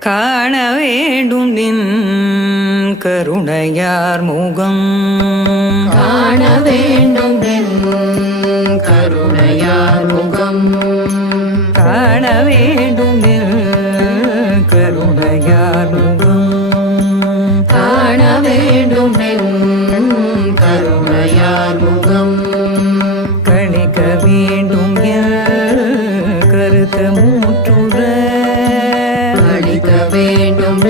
காண வேண்டும் நின் கருணையார் முகம். காண வேண்டும் நின் கருணையார் முகம். காண வேண்டும் நின் கருணையார் முகம். காண வேண்டும் நின் கருணையார் முகம். கணிக்க வேண்டும் கருத்து மூற்றுற. கணிக்க வேண்டும்